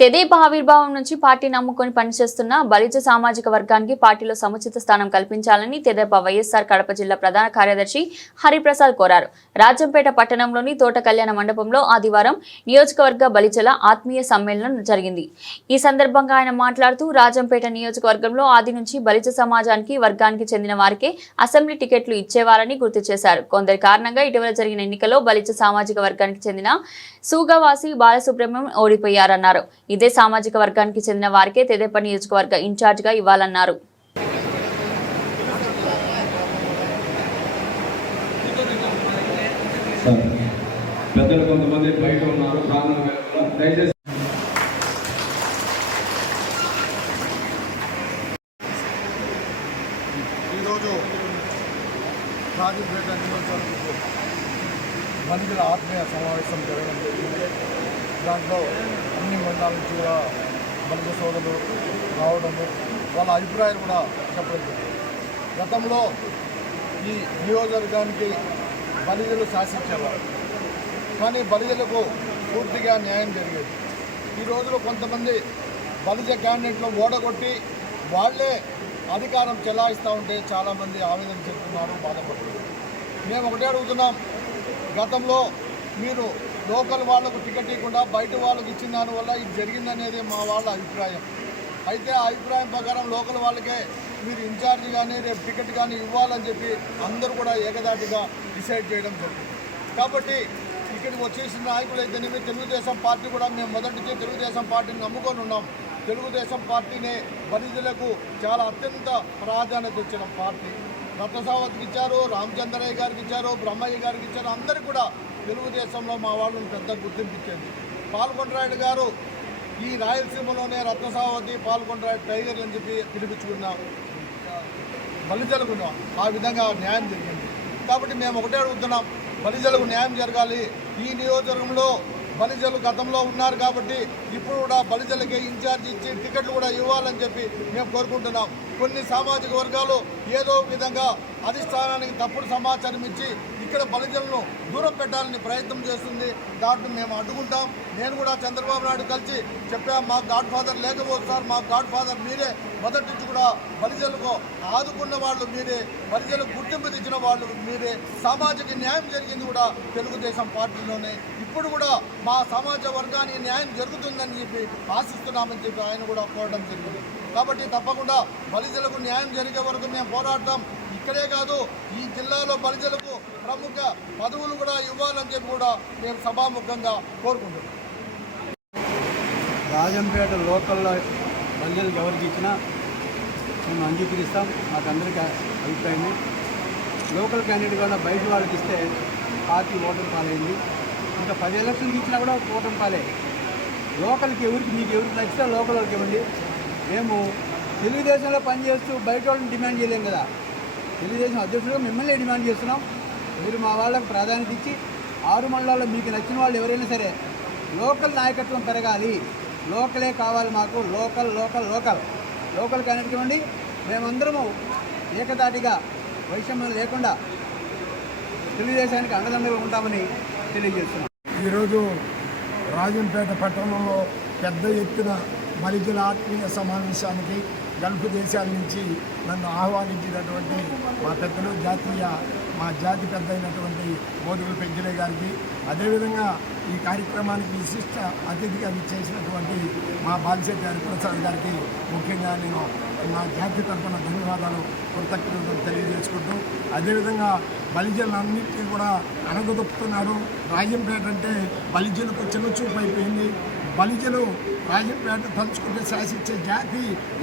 తెదేపా ఆవిర్భావం నుంచి పార్టీ నమ్ముకొని పనిచేస్తున్న బలిజ సామాజిక వర్గానికి పార్టీలో సముచిత స్థానం కల్పించాలని తెదేపా వైఎస్ఆర్ కడప జిల్లా ప్రధాన కార్యదర్శి హరిప్రసాద్ కోరారు. రాజంపేట పట్టణంలోని తోట కళ్యాణ మండపంలో ఆదివారం నియోజకవర్గ బలిజల ఆత్మీయ సమ్మేళనం జరిగింది. ఈ సందర్భంగా ఆయన మాట్లాడుతూ రాజంపేట నియోజకవర్గంలో ఆది నుంచి బలిజ సమాజానికి వర్గానికి చెందిన వారికే అసెంబ్లీ టికెట్లు ఇచ్చేవారని గుర్తు చేశారు. కొందరి కారణంగా ఇటీవల జరిగిన ఎన్నికల్లో బలిజ సామాజిక వర్గానికి చెందిన సూగవాసి బాలసుబ్రహ్మణ్యం ఓడిపోయారన్నారు. ఇదే సామాజిక వర్గానికి చెందిన వారికే తెదేపా నియోజకవర్గ ఇన్ఛార్జిగా ఇవ్వాలన్నారు. సార్ పెద్దలు కొంతమంది బయట ఉన్నారు ప్రాణం వేళలో దయచేసి ఈరోజు రాజంపేట నియోజకవర్గంలో మందిర ఆత్మీయ సమావేశం జరగడం జరిగింది. దాంట్లో అన్ని మండలాల నుంచి కూడా బలిజ సోదరులు రావడము వాళ్ళ అభిప్రాయాలు కూడా చెప్పడం గతంలో ఈ నియోజకవర్గానికి బలిజలు శాసించేవారు. కానీ బలిజలకు పూర్తిగా న్యాయం జరిగేది. ఈ రోజులో కొంతమంది బలిజ క్యాండిడేట్లు ఓడగొట్టి వాళ్ళే అధికారం చెలాయిస్తూ ఉంటే చాలామంది ఆవేదన చెందుతున్నారు బాధపడుతున్నారు. మేము ఒకటే అడుగుతున్నాం గతంలో మీరు లోకల్ వాళ్ళకు టికెట్ ఇవ్వకుండా బయట వాళ్ళకి ఇచ్చిన దానివల్ల ఇది జరిగిందనేది మా వాళ్ళ అభిప్రాయం. అయితే ఆ అభిప్రాయం ప్రకారం లోకల్ వాళ్ళకే మీరు ఇన్ఛార్జ్ కానీ రేపు టికెట్ కానీ ఇవ్వాలని చెప్పి అందరూ కూడా ఏకదాటిగా డిసైడ్ చేయడం జరిగింది. కాబట్టి ఇక్కడికి వచ్చేసిన నాయకులు అయితేనేమి తెలుగుదేశం పార్టీ కూడా మేము మొదటి నుంచి తెలుగుదేశం పార్టీని నమ్ముకొని ఉన్నాం. తెలుగుదేశం పార్టీనే బలిజలకు చాలా అత్యంత ప్రాధాన్యత ఇచ్చిన పార్టీ. రత్నసావత్కి ఇచ్చారు రామచంద్రయ్య గారికి ఇచ్చారు బ్రహ్మయ్య గారికి ఇచ్చారు అందరికీ కూడా తెలుగుదేశంలో మా వాళ్ళని పెద్ద గుర్తింపు ఇచ్చింది. పాల్గొండరాయుడు గారు ఈ రాయలసీమలోనే రత్నసావతి పాల్గొండరాయుడు టైగర్లు అని చెప్పి పిలిపించుకున్నాం బలిజలకు ఆ విధంగా న్యాయం జరిగింది. కాబట్టి మేము ఒకటే అడుగుతున్నాం బలిజలకు న్యాయం జరగాలి. ఈ నియోజకవర్గంలో బలిజలు గతంలో ఉన్నారు కాబట్టి ఇప్పుడు కూడా బలిజలకి ఇన్ఛార్జ్ ఇచ్చి టికెట్లు కూడా ఇవ్వాలని చెప్పి మేము కోరుకుంటున్నాం. కొన్ని సామాజిక వర్గాలు ఏదో విధంగా అధిష్టానానికి తప్పుడు సమాచారం ఇచ్చి ఇక్కడ బలిజలను దూరం పెట్టాలని ప్రయత్నం చేస్తుంది. దాంట్లో మేము అడ్డుకుంటాం. నేను కూడా చంద్రబాబు నాయుడు కలిసి చెప్పాం మా గాడ్ ఫాదర్ లేకపోతే సార్ మా గాడ్ ఫాదర్ మీరే మొదటి నుంచి కూడా బలిజలకు ఆదుకున్న వాళ్ళు మీరే బలిజలకు గుర్తింపు తెచ్చిన వాళ్ళు మీరే. సామాజిక న్యాయం జరిగింది కూడా తెలుగుదేశం పార్టీలోనే. ఇప్పుడు కూడా మా సమాజ వర్గానికి న్యాయం జరుగుతుందని చెప్పి ఆశిస్తున్నామని చెప్పి ఆయన కూడా కోరడం జరిగింది. కాబట్టి తప్పకుండా బలిజలకు న్యాయం జరిగే వరకు మేము పోరాడతాం. ఇక్కడే కాదు ఈ జిల్లాలో బలిజలకు ప్రముఖ పదవులు కూడా ఇవ్వాలని చెప్పి కూడా మేము సభాముఖంగా కోరుకుంటున్నాం. రాజంపేట లోకల్లో బలిజలకు ఎవరికి ఇచ్చినా మేము అంగీకరిస్తాం. మాకు అందరికీ అభిప్రాయమే లోకల్ క్యాండిడేట్ కన్నా బయట వాళ్ళకి ఇస్తే పార్టీ ఓటర్ పాలైంది. ఇంకా పది ఎలక్షన్కి ఇచ్చినా కూడా ఓటమి పాలే. లోకల్కి ఎవరికి మీకు ఎవరికి నచ్చితే లోకల్ వాళ్ళకి ఇవ్వండి. మేము తెలుగుదేశంలో పనిచేస్తూ బయట వాళ్ళని డిమాండ్ చేయలేం కదా. తెలుగుదేశం అధ్యక్షుడుగా మిమ్మల్ని డిమాండ్ చేస్తున్నాం. మీరు మా వాళ్ళకు ప్రాధాన్యత ఇచ్చి ఆరు మండలాల్లో మీకు నచ్చిన వాళ్ళు ఎవరైనా సరే లోకల్ నాయకత్వం పెరగాలి. లోకలే కావాలి మాకు. Local local local. లోకల్ కానివ్వండి మేమందరము ఏకదాటిగా వైషమ్యం లేకుండా తెలుగుదేశానికి అండదండగా ఉంటామని తెలియజేస్తున్నాం. ఈరోజు రాజంపేట పట్టణంలో పెద్ద ఎత్తున మరిదుల ఆత్మీయ సమావేశానికి గల్ఫ్ దేశాల నుంచి నన్ను ఆహ్వానించినటువంటి మా పెద్దలు జాతీయ మా జాతి పెద్ద అయినటువంటి మోదుగుల పెంచలే గారికి అదేవిధంగా ఈ కార్యక్రమానికి విశిష్ట అతిథిగా చేసినటువంటి మా బాలిశెట్టి హరిప్రసాద్ గారికి ముఖ్యంగా నేను నా జాతి తరఫున ధన్యవాదాలు కృతజ్ఞతలు తెలియజేసుకుంటూ అదేవిధంగా బలిజనులన్నింటినీ కూడా అనగదొక్కుతున్నారు రాజంపేట అంటే బలిజలకు చిన్నచూపు అయిపోయింది. బలిజలు రాజంపేట తలుచుకుంటే శాసించే జాతి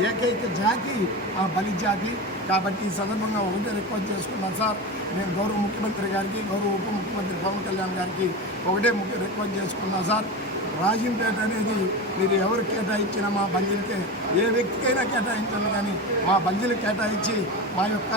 ఏకైక జాతి ఆ బలి జాతి. కాబట్టి ఈ సందర్భంగా ఒకటే రిక్వెస్ట్ చేసుకున్నాను సార్. నేను గౌరవ ముఖ్యమంత్రి గారికి గౌరవ ఉప ముఖ్యమంత్రి పవన్ కళ్యాణ్ గారికి ఒకటే ముఖ్య రిక్వెస్ట్ చేసుకున్నాను సార్. రాజంపేట అనేది మీరు ఎవరు కేటాయించినా మా బంజీలకే ఏ వ్యక్తికైనా కేటాయించాలి కానీ మా బంజీలు కేటాయించి మా యొక్క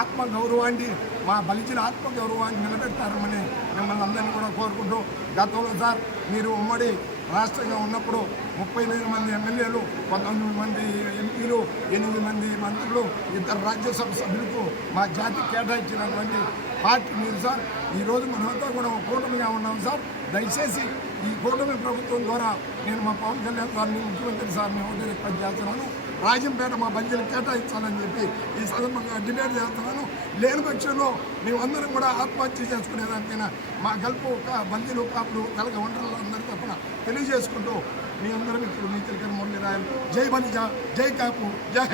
ఆత్మ గౌరవాన్ని మా బలిచిన ఆత్మ గౌరవాన్ని నిలబెడతారని మిమ్మల్ని అందరినీ కూడా కోరుకుంటూ గతంలో సార్ మీరు ఉమ్మడి రాష్ట్రంగా ఉన్నప్పుడు ముప్పై ఎనిమిది మంది ఎమ్మెల్యేలు పంతొమ్మిది మంది ఎంపీలు ఎనిమిది మంది మంత్రులు ఇద్దరు రాజ్యసభ సభ్యులకు మా జాతి కేటాయించినటువంటి పార్టీ మీరు సార్. ఈరోజు మనమంతా కూడా ఒక కూటమిగా ఉన్నాం సార్. దయచేసి ఈ కూటమి ప్రభుత్వం ద్వారా నేను మా పవన్ కళ్యాణ్ సార్ని ముఖ్యమంత్రి సార్ని ఒకటి రిక్వెస్ట్ చేస్తున్నాను. రాజంపేట మా బంజీలకు కేటాయించాలని చెప్పి ఈ సందర్భంగా డిమాండ్ చేస్తున్నాను. లేని పక్షంలో మేమందరం కూడా ఆత్మహత్య చేసుకునేదానికైనా మా గల్పు ఒక బందీలు కాపులు కలగ ఒంటరిలో అందరి తప్పున తెలియజేసుకుంటూ మీ అందరం ఇప్పుడు మీ తిరిగి మురళి రాయలు జై బంజా జై కాపు జై